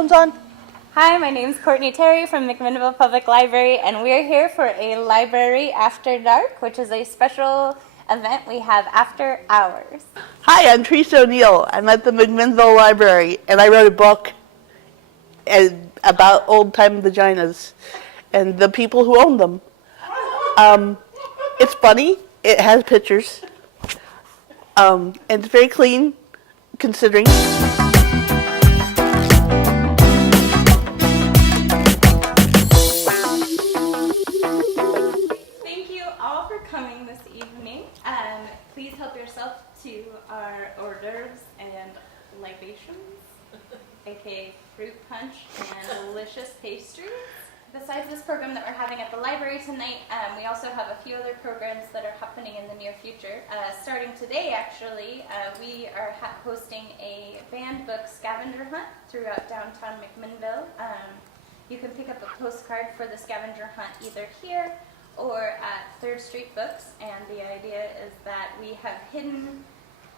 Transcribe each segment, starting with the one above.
microphones on. Hi, my name's Courtney Terry from McMinnville Public Library, and we're here for a Library After Dark, which is a special event we have after hours. Hi, I'm Therese Oneill. I'm at the McMinnville Library, and I wrote a book about old-time vaginas and the people who owned them. It's funny. It has pictures. And it's very clean, considering. Thank you all for coming this evening. Please help yourself to our hors d'oeuvres and libations, aka fruit punch and delicious pastries. Besides this program that we're having at the library tonight, we also have a few other programs that are happening in the near future. Starting today, actually, we are hosting a banned book scavenger hunt throughout downtown McMinnville. You can pick up a postcard for the scavenger hunt either here or at 3rd Street Books, and the idea is that we have hidden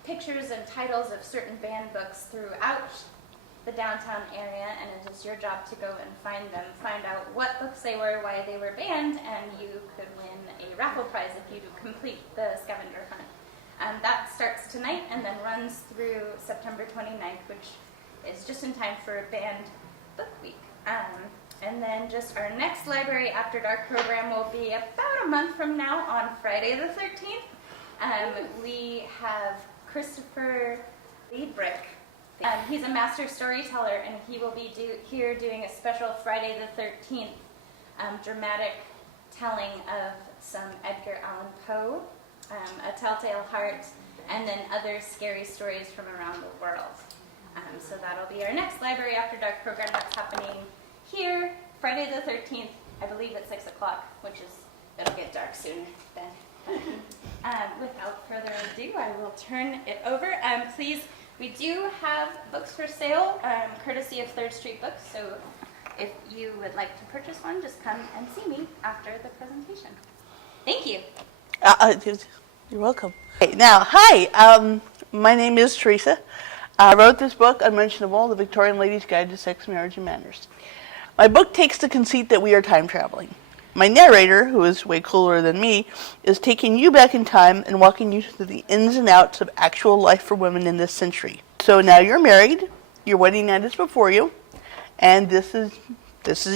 pictures and titles of certain banned books throughout the downtown area, and it is your job to go and find them, find out what books they were, why they were banned, and you could win a raffle prize if you do complete the scavenger hunt. That starts tonight and then runs through September 29th, which is just in time for Banned Book Week. And then just our next Library After Dark program will be about a month from now on Friday the 13th. We have Christopher Liebrecht. He's a master storyteller, and he will be here doing a special Friday the 13th dramatic telling of some Edgar Allan Poe, A Telltale Heart, and then other scary stories from around the world. So that'll be our next Library After Dark program that's happening here Friday the 13th, I believe at 6 o'clock, which is, it'll get dark soon then. Without further ado, I will turn it over. Please, we do have books for sale, courtesy of 3rd Street Books, so if you would like to purchase one, just come and see me after the presentation. Thank you. You're welcome. Okay, now, hi, my name is Therese. I wrote this book, Unmentionable, The Victorian Lady's Guide to Sex, Marriage, and Manners. My book takes the conceit that we are time traveling. My narrator, who is way cooler than me, is taking you back in time and walking you through the ins and outs of actual life for women in this century. So now you're married, your wedding night is before you, and this is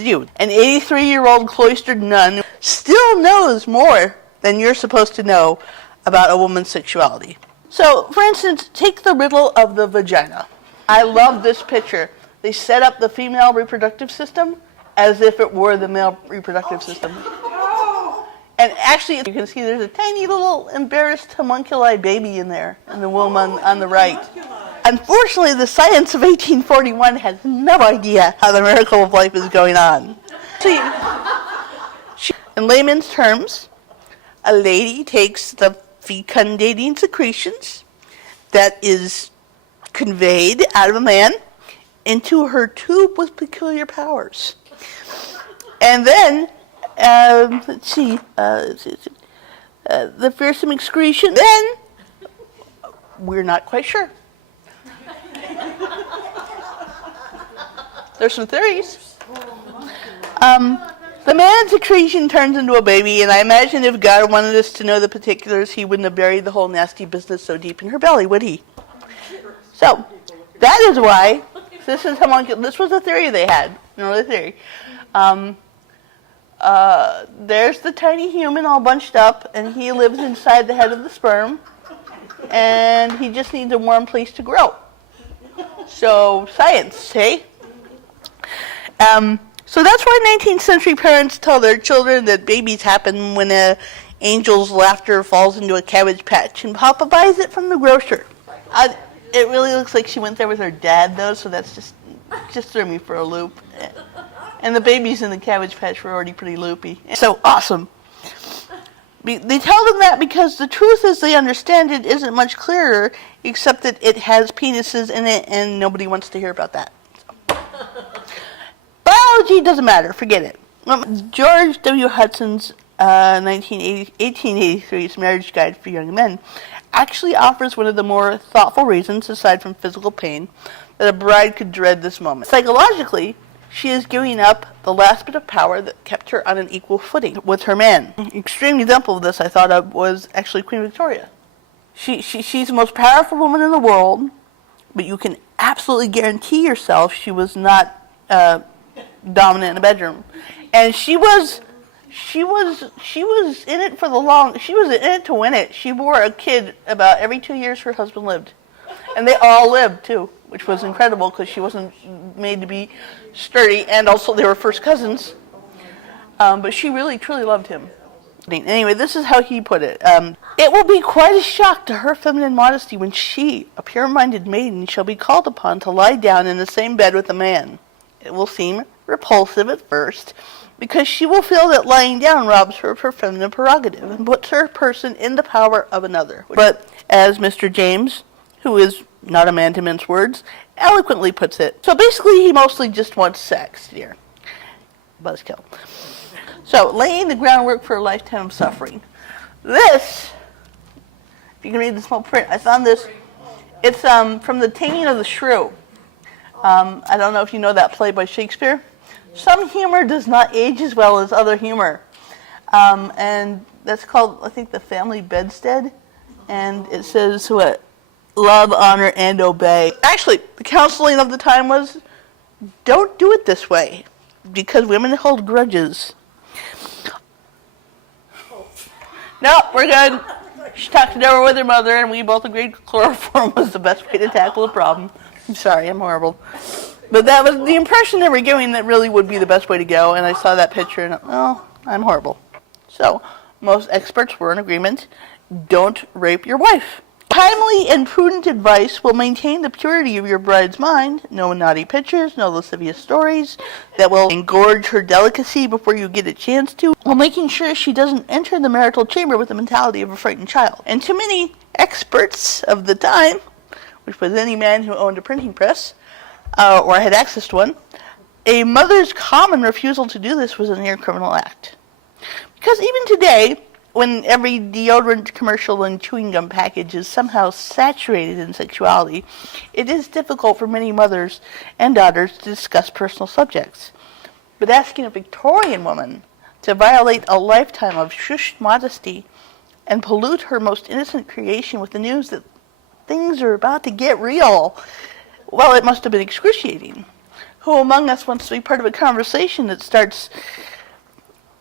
you. An 83-year-old cloistered nun still knows more than you're supposed to know about a woman's sexuality. So, for instance, take the riddle of the vagina. I love this picture. They set up the female reproductive system as if it were the male reproductive system. And actually, you can see there's a tiny little embarrassed homunculi baby in there, in the womb on the right. Unfortunately, the science of 1841 has no idea how the miracle of life is going on. See, in layman's terms, a lady takes the fecundating secretions that is conveyed out of a man into her tube with peculiar powers. And then, let's see, the fearsome excretion, then, we're not quite sure. There's some theories. The man's secretion turns into a baby, and I imagine if God wanted us to know the particulars, he wouldn't have buried the whole nasty business so deep in her belly, would he? So, that is why this was a theory they had, another theory. There's the tiny human all bunched up, and he lives inside the head of the sperm, and he just needs a warm place to grow. So, science, hey? So that's why 19th century parents tell their children that babies happen when an angel's laughter falls into a cabbage patch, and Papa buys it from the grocer. It really looks like she went there with her dad, though, so that's just threw me for a loop. And the babies in the cabbage patch were already pretty loopy. So awesome. They tell them that because the truth as they understand it isn't much clearer, except that it has penises in it, and nobody wants to hear about that. So. Biology doesn't matter. Forget it. George W. Hudson's 1883's Marriage Guide for Young Men actually offers one of the more thoughtful reasons, aside from physical pain, that a bride could dread this moment. Psychologically, she is giving up the last bit of power that kept her on an equal footing with her man. An extreme example of this I thought of was actually Queen Victoria. She's the most powerful woman in the world, but you can absolutely guarantee yourself she was not dominant in the bedroom. And she was in it for the long. She was in it to win it. She bore a kid about every 2 years her husband lived, and they all lived too, which was incredible because she wasn't made to be sturdy, and also they were first cousins. But she really truly loved him. Anyway, this is how he put it. It will be quite a shock to her feminine modesty when she, a pure-minded maiden, shall be called upon to lie down in the same bed with a man. It will seem repulsive at first, because she will feel that lying down robs her of her feminine prerogative and puts her person in the power of another. But as Mr. James, who is not a man to mince words, eloquently puts it, so basically he mostly just wants sex, dear. Buzzkill. So, laying the groundwork for a lifetime of suffering. This, if you can read the small print, I found this. It's from The Taming of the Shrew. I don't know if you know that play by Shakespeare. Some humor does not age as well as other humor. And that's called, I think, The Family Bedstead. And it says what? Love, honor, and obey. Actually, the counseling of the time was, don't do it this way, because women hold grudges. No, we're good. She talked it over with her mother, and we both agreed chloroform was the best way to tackle the problem. I'm sorry, I'm horrible. But that was the impression they were giving that really would be the best way to go, and I saw that picture, and, I'm horrible. So, most experts were in agreement. Don't rape your wife. Timely and prudent advice will maintain the purity of your bride's mind. No naughty pictures, no lascivious stories that will engorge her delicacy before you get a chance to, while making sure she doesn't enter the marital chamber with the mentality of a frightened child. And to many experts of the time, which was any man who owned a printing press, or had access to one, a mother's common refusal to do this was a near criminal act. Because even today, when every deodorant commercial and chewing gum package is somehow saturated in sexuality, it is difficult for many mothers and daughters to discuss personal subjects. But asking a Victorian woman to violate a lifetime of shushed modesty and pollute her most innocent creation with the news that things are about to get real, well, it must have been excruciating. Who among us wants to be part of a conversation that starts,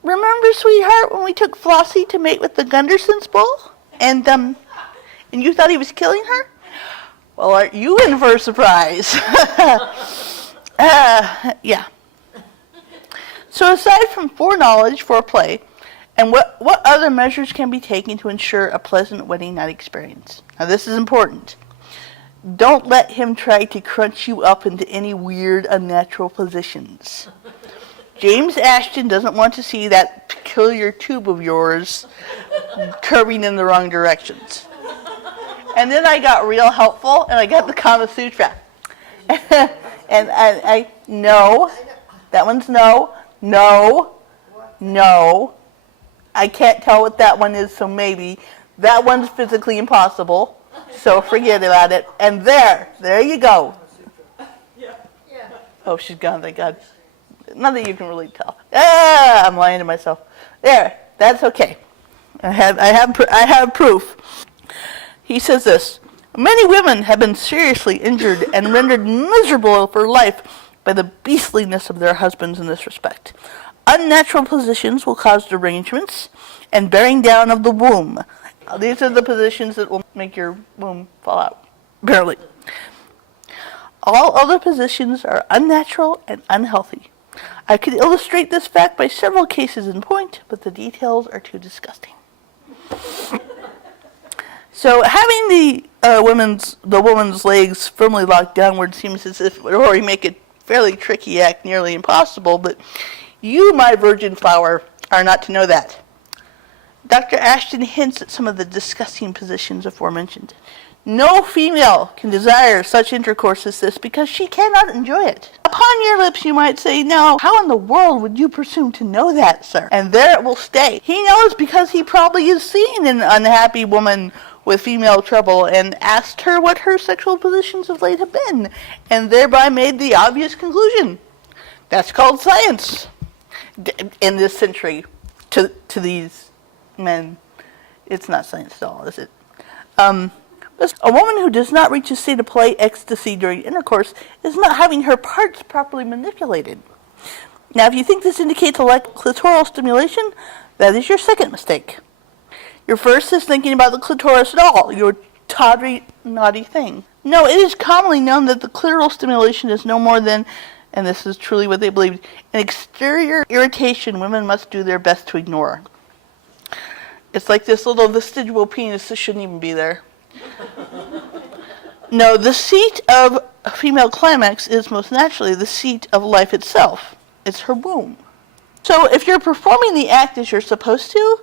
"Remember, sweetheart, when we took Flossie to mate with the Gunderson's bull? And you thought he was killing her? Well, aren't you in for a surprise?" Yeah. So aside from foreknowledge, foreplay, and what other measures can be taken to ensure a pleasant wedding night experience? Now, this is important. Don't let him try to crunch you up into any weird, unnatural positions. James Ashton doesn't want to see that peculiar tube of yours curving in the wrong directions. And then I got real helpful, and I got the Kama Sutra. And I no. That one's no. No. No. I can't tell what that one is, so maybe. That one's physically impossible, so forget about it. And there you go. Oh, she's gone, thank God. Not that you can really tell. I'm lying to myself. There, that's okay. I have proof. He says this: many women have been seriously injured and rendered miserable for life by the beastliness of their husbands in this respect. Unnatural positions will cause derangements and bearing down of the womb. These are the positions that will make your womb fall out, barely. All other positions are unnatural and unhealthy. I could illustrate this fact by several cases in point, but the details are too disgusting. So having the woman's legs firmly locked downward seems as if it would already make a fairly tricky act nearly impossible, but you, my virgin flower, are not to know that. Dr. Ashton hints at some of the disgusting positions aforementioned. No female can desire such intercourse as this because she cannot enjoy it. Upon your lips you might say, "No, how in the world would you presume to know that, sir?" And there it will stay. He knows because he probably has seen an unhappy woman with female treble and asked her what her sexual positions of late have been, and thereby made the obvious conclusion. That's called science in this century to these men. It's not science at all, is it? A woman who does not reach a state of play ecstasy during intercourse is not having her parts properly manipulated. Now, if you think this indicates a lack of clitoral stimulation, that is your second mistake. Your first is thinking about the clitoris at all, your tawdry, naughty thing. No, it is commonly known that the clitoral stimulation is no more than, and this is truly what they believe, an exterior irritation women must do their best to ignore. It's like this little vestigial penis that shouldn't even be there. No, the seat of a female climax is most naturally the seat of life itself. It's her womb. So if you're performing the act as you're supposed to,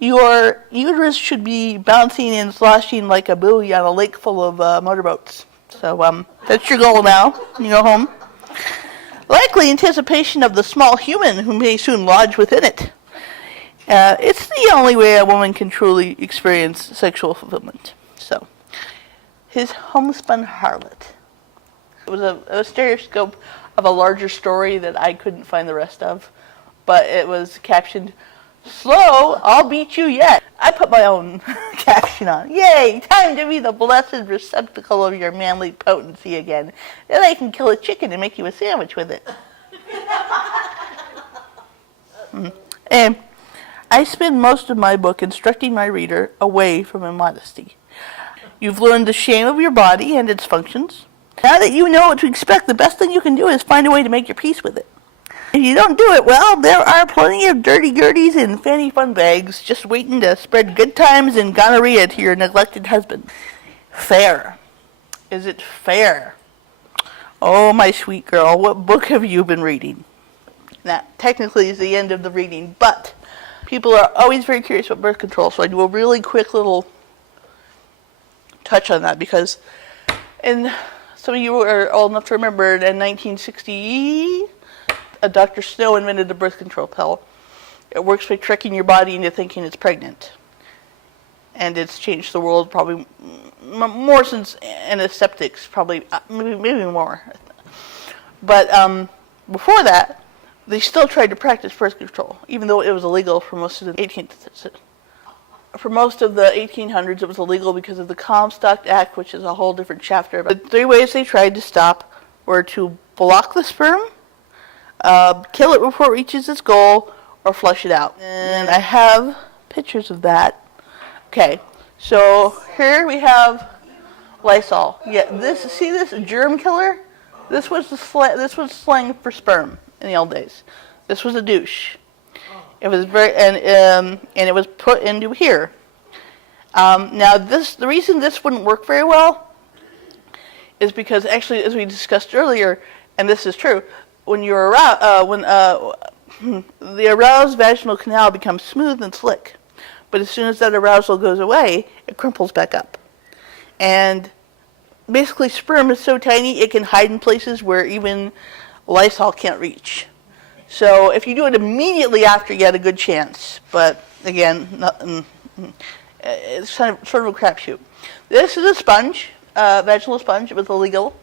your uterus should be bouncing and sloshing like a buoy on a lake full of motorboats. So that's your goal now when you go home. Likely anticipation of the small human who may soon lodge within it. It's the only way a woman can truly experience sexual fulfillment. So, his homespun harlot. It was a stereoscope of a larger story that I couldn't find the rest of, but it was captioned, "Slow, I'll beat you yet." I put my own caption on. Yay, time to be the blessed receptacle of your manly potency again. Then I can kill a chicken and make you a sandwich with it. And I spend most of my book instructing my reader away from immodesty. You've learned the shame of your body and its functions. Now that you know what to expect, the best thing you can do is find a way to make your peace with it. If you don't do it, well, there are plenty of dirty gerties and fanny fun bags just waiting to spread good times and gonorrhea to your neglected husband. Fair. Is it fair? Oh, my sweet girl, what book have you been reading? Now, technically it's the end of the reading, but people are always very curious about birth control, so I do a really quick little touch on that, because some of you are old enough to remember in 1960, Dr. Snow invented the birth control pill. It works by tricking your body into thinking it's pregnant. And it's changed the world probably more since antiseptics, probably, maybe more. But before that, they still tried to practice birth control, even though it was illegal for most of the 1800s. It was illegal because of the Comstock Act, which is a whole different chapter. But the three ways they tried to stop were to block the sperm, kill it before it reaches its goal, or flush it out. And I have pictures of that. Okay, so here we have Lysol. Yeah, see this germ killer? This was slang for sperm in the old days. This was a douche. It was and it was put into here. Now the reason this wouldn't work very well is because actually, as we discussed earlier, and this is true, when you're aroused, the aroused vaginal canal becomes smooth and slick, but as soon as that arousal goes away, it crumples back up. And basically, sperm is so tiny it can hide in places where even Lysol can't reach. So if you do it immediately after, you get a good chance. But again, it's sort of a crapshoot. This is a sponge, vaginal sponge. It was illegal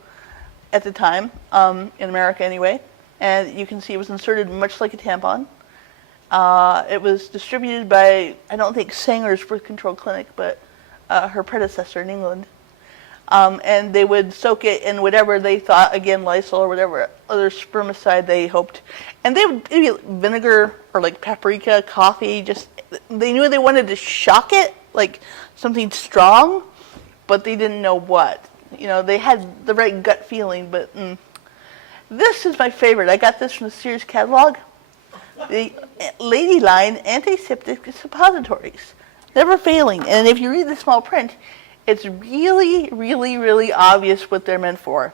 at the time, in America anyway. And you can see it was inserted much like a tampon. It was distributed by, I don't think Sanger's birth control clinic, but her predecessor in England. And they would soak it in whatever they thought, again, Lysol or whatever other spermicide they hoped. And they would maybe vinegar or like paprika, coffee, they knew they wanted to shock it, like something strong, but they didn't know what. You know, they had the right gut feeling, but this is my favorite. I got this from the Sears catalog. The Ladyline Antiseptic Suppositories. Never failing. And if you read the small print, it's really, really, really obvious what they're meant for.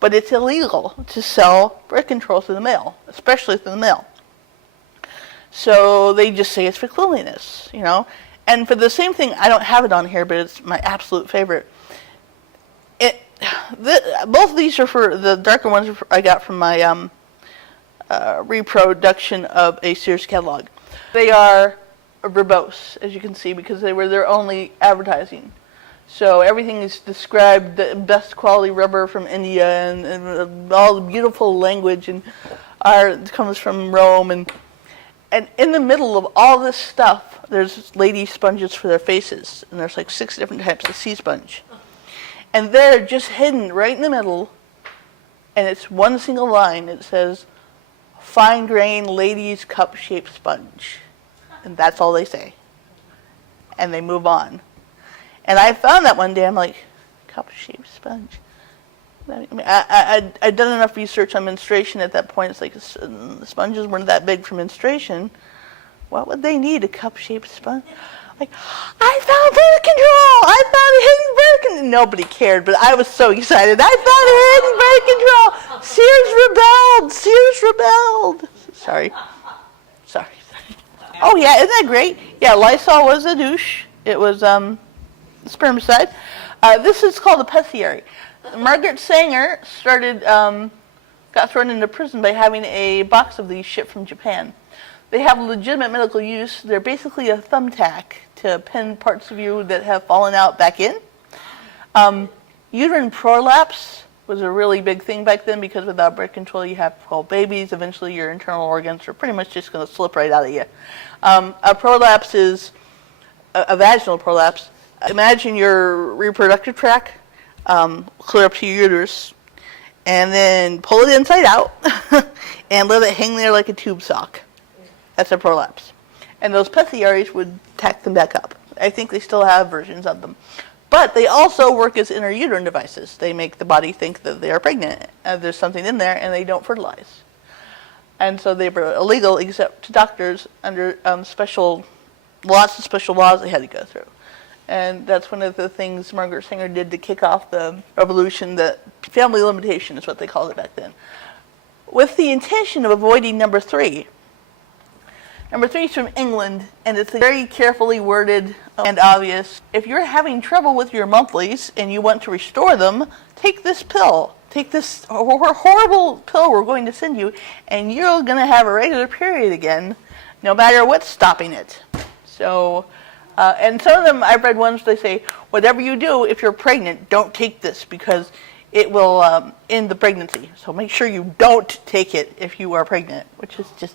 But it's illegal to sell birth control to the male, especially to the male. So they just say it's for cleanliness, you know. And for the same thing, I don't have it on here, but it's my absolute favorite. Both of these are for, the darker ones I got from my reproduction of a Sears catalog. They are verbose, as you can see, because they were their only advertising. So everything is described the best quality rubber from India, and all the beautiful language and art comes from Rome, and in the middle of all this stuff, there's lady sponges for their faces, and there's like 6 different types of sea sponge, and they're just hidden right in the middle, and it's one single line. It says, "Fine grain ladies cup-shaped sponge," and that's all they say, and they move on. And I found that one day. I'm like, cup-shaped sponge. I mean, I'd done enough research on menstruation at that point. It's like the sponges weren't that big for menstruation. What would they need a cup-shaped sponge? Like, I found birth control! I found a hidden birth control! Nobody cared, but I was so excited. I found a hidden birth control! Sears rebelled! Sorry. Oh yeah, isn't that great? Yeah, Lysol was a douche. It was spermicide. This is called a pessiary. Margaret Sanger got thrown into prison by having a box of these shipped from Japan. They have legitimate medical use. They're basically a thumbtack to pin parts of you that have fallen out back in. Uterine prolapse was a really big thing back then, because without birth control you have 12 babies. Eventually your internal organs are pretty much just going to slip right out of you. A prolapse is a vaginal prolapse. Imagine your reproductive tract clear up to your uterus, and then pull it inside out and let it hang there like a tube sock. That's a prolapse. And those pessiaries would tack them back up. I think they still have versions of them. But they also work as intrauterine devices. They make the body think that they are pregnant. There's something in there, and they don't fertilize. And so they were illegal except to doctors under lots of special laws they had to go through. And that's one of the things Margaret Sanger did to kick off the revolution. That family limitation is what they called it back then, with the intention of avoiding number 3. Number 3 is from England, and it's very carefully worded and obvious. If you're having trouble with your monthlies and you want to restore them, take this pill. Take this horrible pill we're going to send you, and you're going to have a regular period again, no matter what's stopping it. So, and some of them, I've read ones, they say, whatever you do, if you're pregnant, don't take this, because it will end the pregnancy. So make sure you don't take it if you are pregnant, which is just...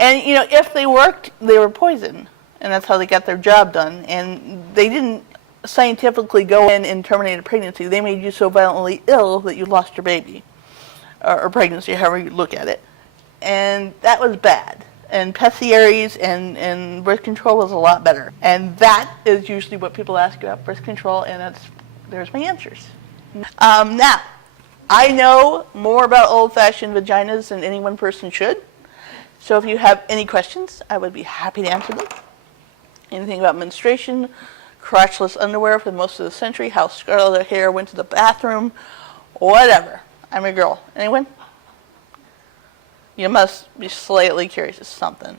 And, if they worked, they were poison. And that's how they got their job done. And they didn't scientifically go in and terminate a pregnancy. They made you so violently ill that you lost your baby. Or pregnancy, however you look at it. And that was bad. And pessiaries and birth control was a lot better. And that is usually what people ask about birth control, and there's my answers. Now, I know more about old-fashioned vaginas than any one person should. So if you have any questions, I would be happy to answer them. Anything about menstruation, crotchless underwear for most of the century, how scarlet hair went to the bathroom, whatever. I'm a girl. Anyone? You must be slightly curious as something.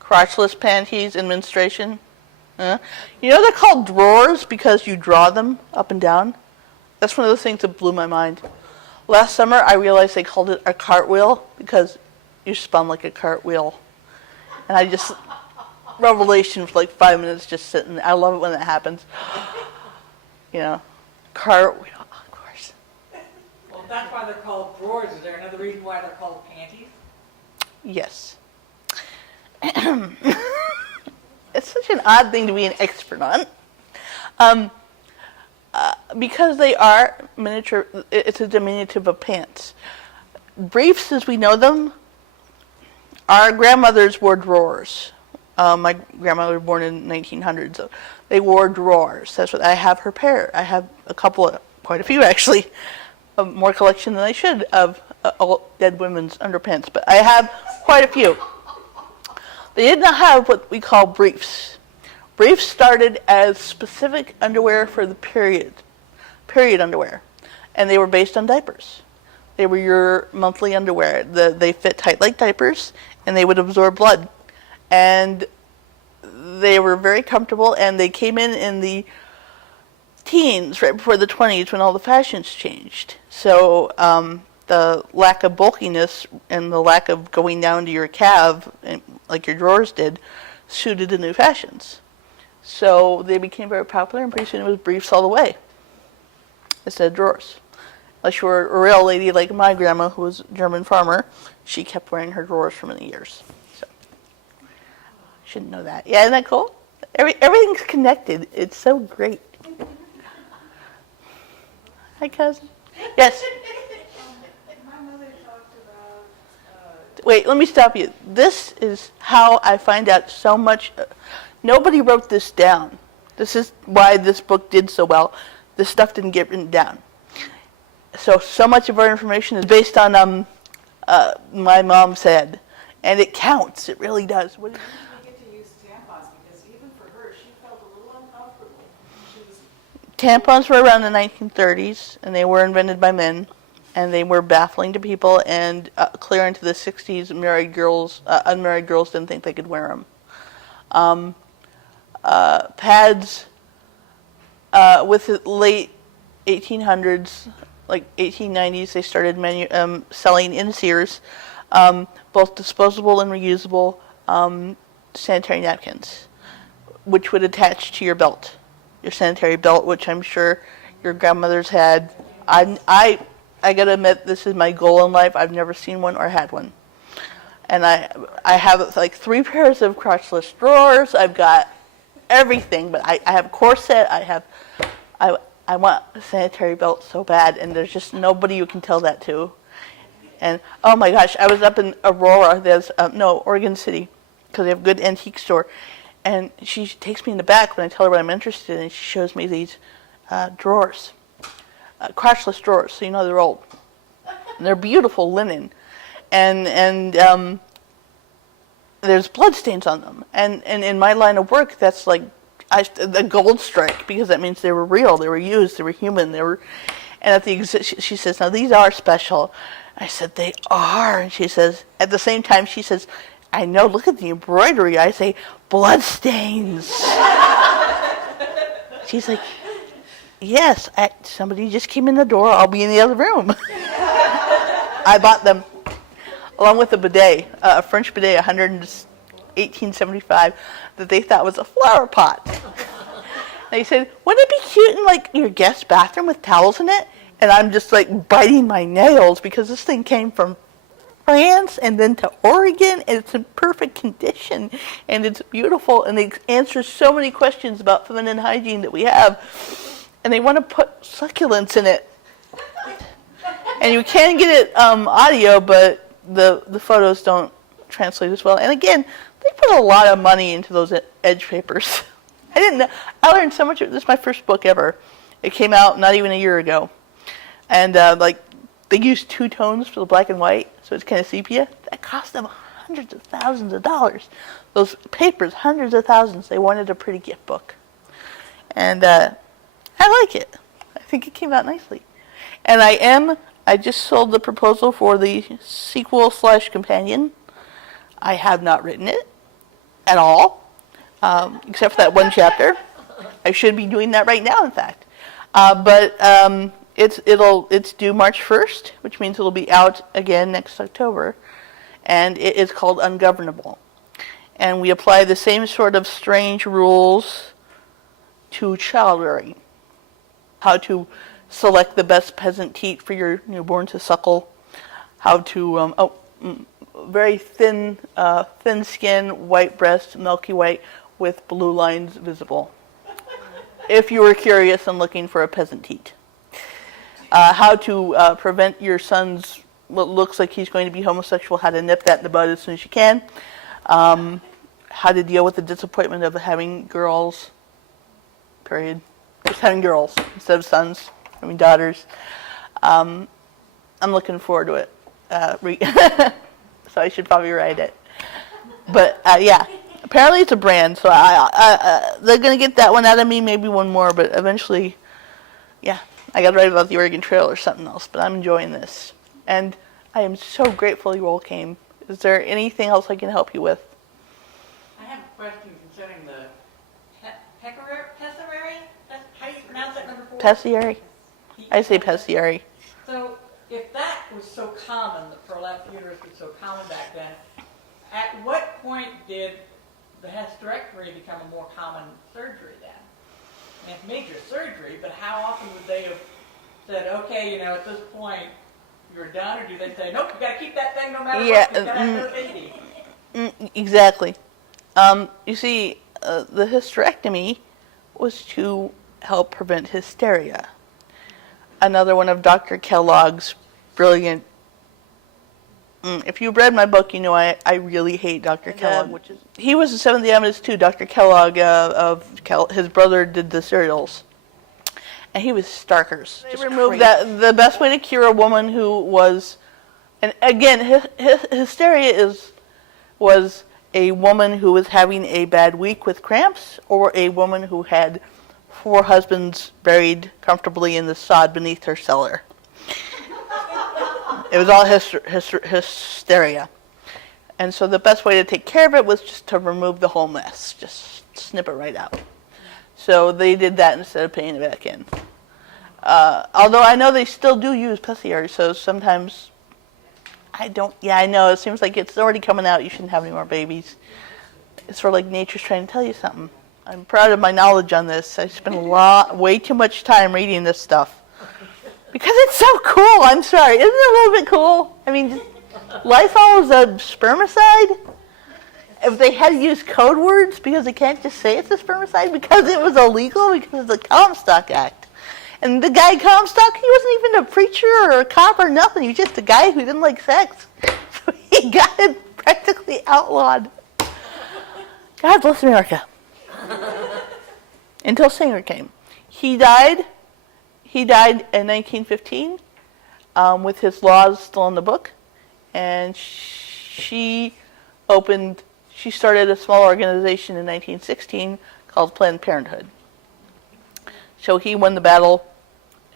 Crotchless panties in menstruation. They're called drawers because you draw them up and down. That's one of the things that blew my mind. Last summer, I realized they called it a cartwheel because you spun like a cartwheel. And revelation for like 5 minutes just sitting. I love it when that happens. Cartwheel, of course. Well, that's why they're called drawers. Is there another reason why they're called panties? Yes. It's such an odd thing to be an expert on. Because they are miniature, it's a diminutive of pants. Briefs, as we know them, our grandmothers wore drawers. My grandmother was born in 1900, so they wore drawers. That's what I have her pair. I have quite a few actually, more collection than I should of dead women's underpants, but I have quite a few. They did not have what we call briefs. Briefs started as specific underwear for the period underwear, and they were based on diapers. They were your monthly underwear. They fit tight like diapers, and they would absorb blood. And they were very comfortable, and they came in the teens, right before the 20s, when all the fashions changed. So the lack of bulkiness and the lack of going down to your calf, like your drawers did, suited the new fashions. So they became very popular, and pretty soon it was briefs all the way instead of drawers. Unless you were a real lady like my grandma, who was a German farmer, she kept wearing her drawers for many years. So, shouldn't know that. Yeah, isn't that cool? Everything's connected. It's so great. Hi, cousin. Yes. My mother talked about. Wait, let me stop you. This is how I find out so much. Nobody wrote this down. This is why this book did so well. This stuff didn't get written down. So much of our information is based on my mom said, and it counts. It really does. What We get to use tampons because even for her, she felt a little uncomfortable. She was Tampons were around the 1930s, and they were invented by men, and they were baffling to people. And clear into the 60s, unmarried girls didn't think they could wear them. Pads with the late 1800s, like 1890s, they started selling in Sears both disposable and reusable sanitary napkins, which would attach to your belt, your sanitary belt, which I'm sure your grandmothers had. I gotta admit, this is my goal in life. I've never seen one or had one. And I have like 3 pairs of crotchless drawers. I've got everything, but I have a corset. I want a sanitary belt so bad, and there's just nobody you can tell that to. And oh my gosh, I was up in Aurora. There's Oregon City, because they have a good antique store. And she takes me in the back when I tell her what I'm interested in, and she shows me these drawers, crotchless drawers, so you know they're old. And they're beautiful linen, and there's blood stains on them. And in my line of work, that's like the gold strike, because that means they were real, they were used, they were human, and at the she says, now these are special. I said, they are. And she says, at the same time, she says, I know, look at the embroidery. I say, blood stains. She's like, yes, somebody just came in the door, I'll be in the other room. I bought them along with a bidet, a French bidet, 1875, that they thought was a flower pot. They said, wouldn't it be cute in like your guest bathroom with towels in it? And I'm just like biting my nails because this thing came from France and then to Oregon, and it's in perfect condition, and it's beautiful, and it answers so many questions about feminine hygiene that we have. And they want to put succulents in it. And you can get it audio, but the photos don't translate as well. And again, they put a lot of money into those edge papers. I didn't know. I learned so much. This is my first book ever. It came out not even a year ago. And they used 2 tones for the black and white, so it's kind of sepia. That cost them hundreds of thousands of dollars. Those papers, hundreds of thousands. They wanted a pretty gift book. And I like it. I think it came out nicely. And I just sold the proposal for the sequel/companion. I have not written it at all, except for that one chapter. I should be doing that right now, in fact. But it's due March 1st, which means it'll be out again next October. And it is called Ungovernable. And we apply the same sort of strange rules to child rearing. How to select the best peasant teat for your newborn to suckle. How to, very thin skin, white breast, milky white, with blue lines visible. If you were curious and looking for a peasant teat. How to prevent your son's, what looks like he's going to be homosexual, how to nip that in the bud as soon as you can. How to deal with the disappointment of having girls, period. Just having girls instead of sons, having daughters. I'm looking forward to it. So I should probably write it. But yeah, apparently it's a brand, so they're going to get that one out of me, maybe one more, but eventually, yeah, I got to write about the Oregon Trail or something else, but I'm enjoying this. And I am so grateful you all came. Is there anything else I can help you with? I have a question concerning the pessary. How do you pronounce that, number 4? Pessiary? I say pessiary. So if that was so common, the prolapsed uterus was so common back then, at what point did the hysterectomy become a more common surgery then? And it's major surgery, but how often would they have said, okay, you know, at this point, you're done, or do they say, nope, you got to keep that thing no matter what, you got to have no baby? Exactly. You see, the hysterectomy was to help prevent hysteria. Another one of Dr. Kellogg's brilliant. If you've read my book, you know I really hate Dr. Kellogg. He was the Seventh-day Adventist too. Dr. Kellogg his brother did the cereals, and he was starkers. They removed that. The best way to cure a woman who was, and again, hysteria was a woman who was having a bad week with cramps, or a woman who had 4 husbands buried comfortably in the sod beneath her cellar. It was all hysteria. And so the best way to take care of it was just to remove the whole mess. Just snip it right out. So they did that instead of putting it back in. Although I know they still do use pessary, so sometimes I know, it seems like it's already coming out, you shouldn't have any more babies. It's sort of like nature's trying to tell you something. I'm proud of my knowledge on this. I spent way too much time reading this stuff. Because it's so cool, I'm sorry. Isn't it a little bit cool? I mean, Lysol is a spermicide. If they had to use code words because they can't just say it's a spermicide because it was illegal because of the Comstock Act. And the guy Comstock, he wasn't even a preacher or a cop or nothing. He was just a guy who didn't like sex. So he got it practically outlawed. God bless America. Until Singer came. He died in 1915 with his laws still in the book. And she started a small organization in 1916 called Planned Parenthood. So he won the battle,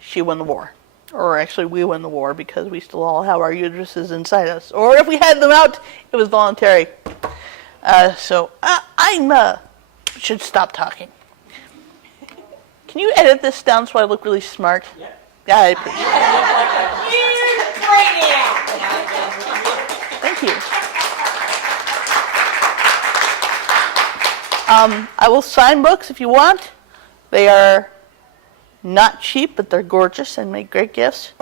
she won the war. Or actually we won the war because we still all have our uteruses inside us. Or if we had them out, it was voluntary. I should stop talking. Can you edit this down so I look really smart? Yep. Yeah, I appreciate it. Thank you. I will sign books if you want. They are not cheap, but they're gorgeous and make great gifts.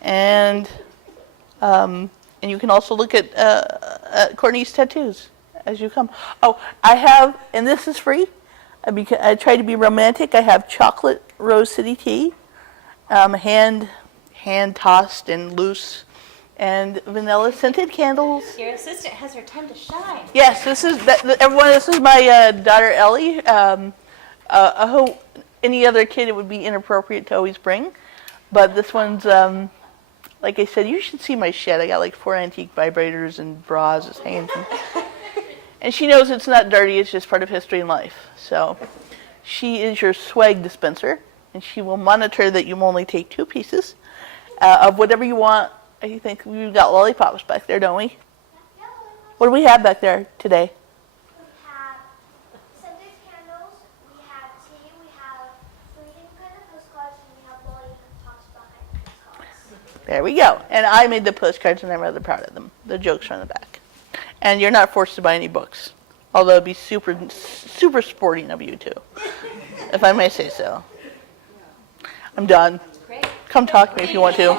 And you can also look at Courtney's tattoos as you come. Oh, I have, and this is free. I try to be romantic. I have chocolate Rose City tea, hand tossed and loose, and vanilla scented candles. Your assistant has her time to shine. Yes, everyone. This is my daughter Ellie. Any other kid it would be inappropriate to always bring, but this one's like I said. You should see my shed. I got like 4 antique vibrators and bras just hanging from. And she knows it's not dirty, it's just part of history and life. So she is your swag dispenser, and she will monitor that you only take 2 pieces of whatever you want. I think we've got lollipops back there, don't we? What do we have back there today? We have scented candles, we have tea, we have freedom kind of postcards, and we have lollipops behind the postcards. There we go. And I made the postcards, and I'm rather proud of them. The jokes are on the back. And you're not forced to buy any books. Although it'd be super, super sporting of you too, if I may say so. I'm done. Great. Come talk to me if you want to.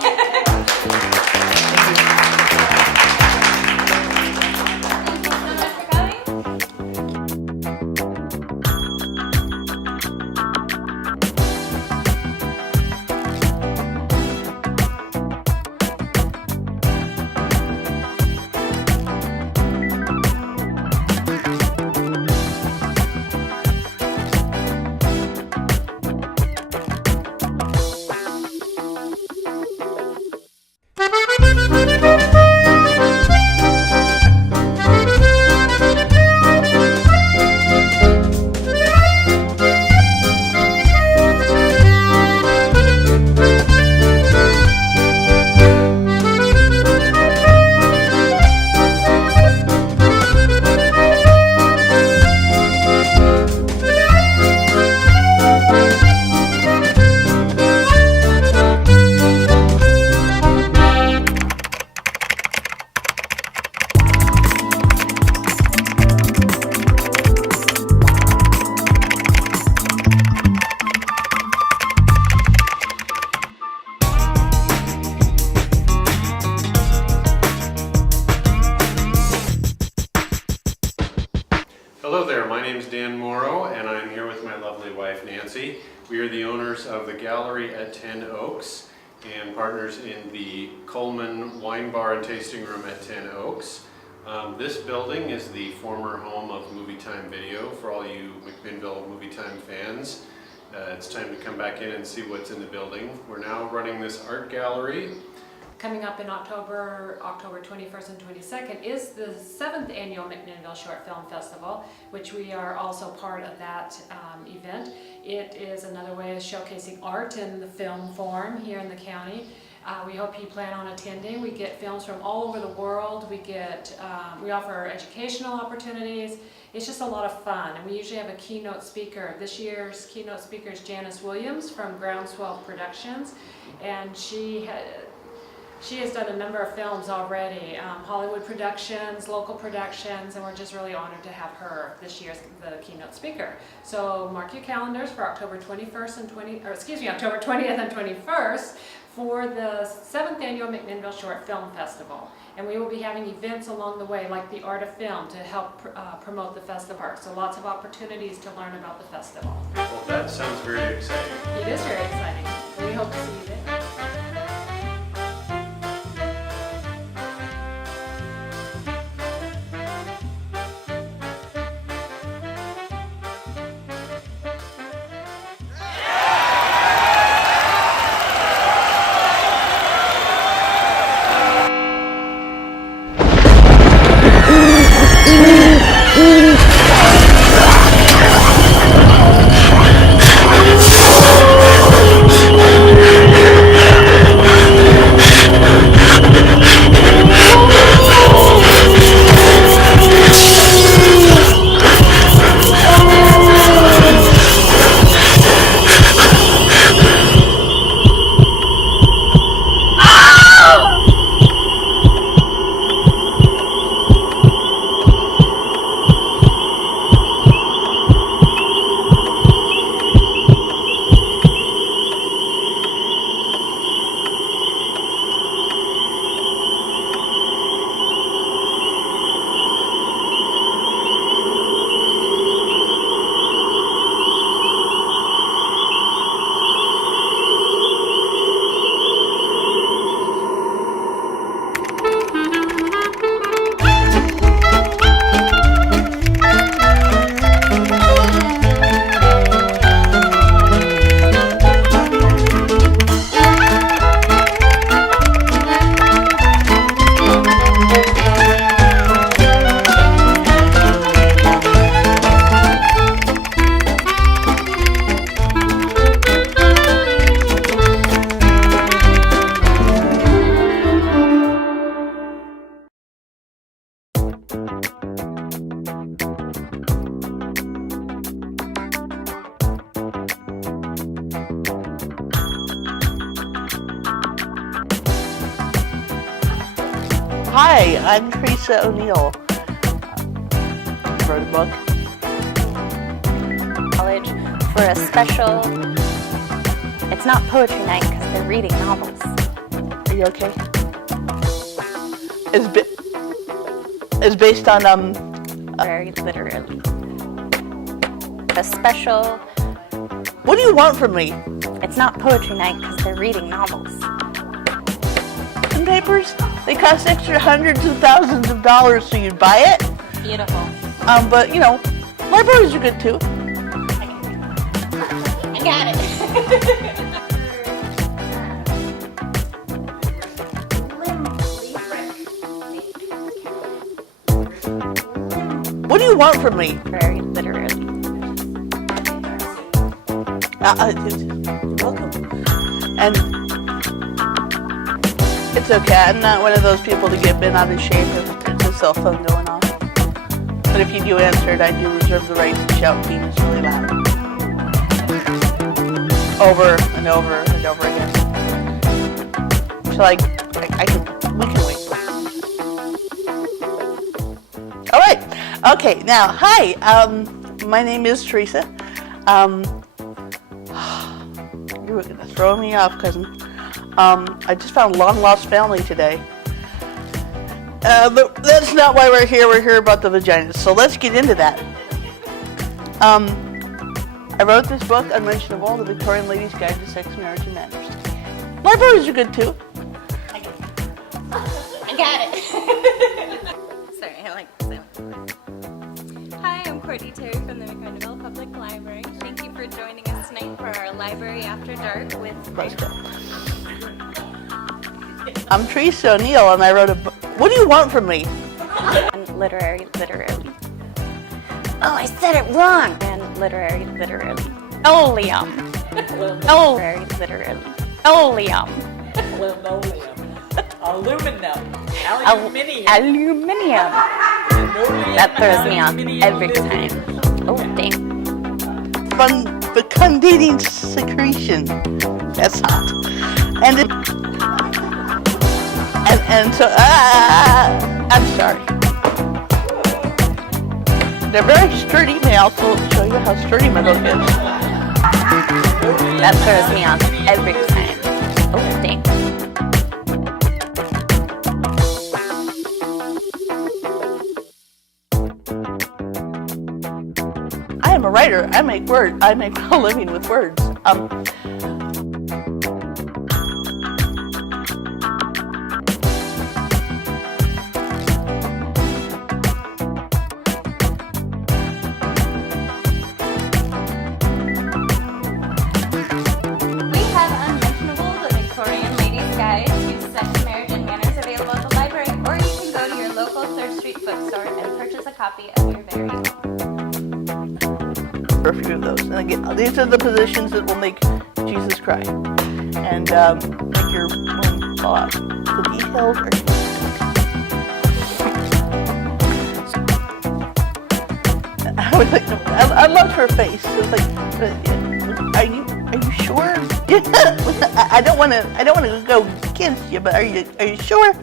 Thank you. wife Nancy. We are the owners of the gallery at 10 Oaks and partners in the Coleman Wine Bar and Tasting Room at 10 Oaks. This building is the former home of Movie Time Video for all you McMinnville Movie Time fans. It's time to come back in and see what's in the building. We're now running this art gallery. Coming up in October 21st and 22nd is the 7th annual McMinnville Short Film Festival, which we are also part of that event. It is another way of showcasing art in the film form here in the county. We hope you plan on attending. We get films from all over the world. We offer educational opportunities. It's just a lot of fun, and we usually have a keynote speaker. This year's keynote speaker is Janice Williams from Groundswell Productions, and she has done a number of films already, Hollywood productions, local productions, and we're just really honored to have her this year as the keynote speaker. So mark your calendars for October 20th and 21st for the 7th annual McMinnville Short Film Festival. And we will be having events along the way, like the Art of Film, to help promote the festival. So lots of opportunities to learn about the festival. Well, that sounds very exciting. It is very exciting. We hope to see you there. Hi, I'm Therese Oneill. I wrote a book. College for a special. It's not poetry night because they're reading novels. Are you okay? It's based on Very literally. A special. What do you want from me? It's not poetry night because they're reading novels. Some papers? They cost extra hundreds of thousands of dollars, so you'd buy it. Beautiful. But you know, libraries are good too. I got it. What do you want from me? Very literally. You're welcome. And it's okay. I'm not one of those people to get bent out of shape if there's a cell phone going off. But if you do answer it, I do reserve the right to shout penis really loud. Over and over and over again. So we can wait. All right. Okay. Now, hi. My name is Theresa. You were gonna throw me off, cousin. I just found a long-lost family today. But that's not why we're here. We're here about the vaginas. So let's get into that. I wrote this book, Unmentionable, the Victorian Ladies' Guide to Sex, Marriage, and Manners. Libraries are good too. I got it. Sorry, I like this. Hi, I'm Courtney Terry from the Unmentionable Public Library. Thank you for joining us tonight for our Library After Dark with Let's go. I'm Therese Oneill, and I wrote a book. What do you want from me? literary. Oh, I said it wrong. And literary. Oleum. Literary. Oleum. Linoleum. Aluminum. Aluminium. That throws me off every time. Oh, dang. From fecundating secretion. That's hot. And so, I'm sorry. They're very sturdy. May I also show you how sturdy my book is. That throws me off every time. Oh, dang. I am a writer. I make a living with words. We have Unmentionable, the Victorian Ladies' Guide to Sex, Marriage, and Manners available at the library, or you can go to your local 3rd Street bookstore and purchase a copy of your very own. For a few of those. And again, these are the positions that will make Jesus cry and make your womb fall out. The details are I loved her face. It was like, are you sure? I don't want to go against you, but are you sure?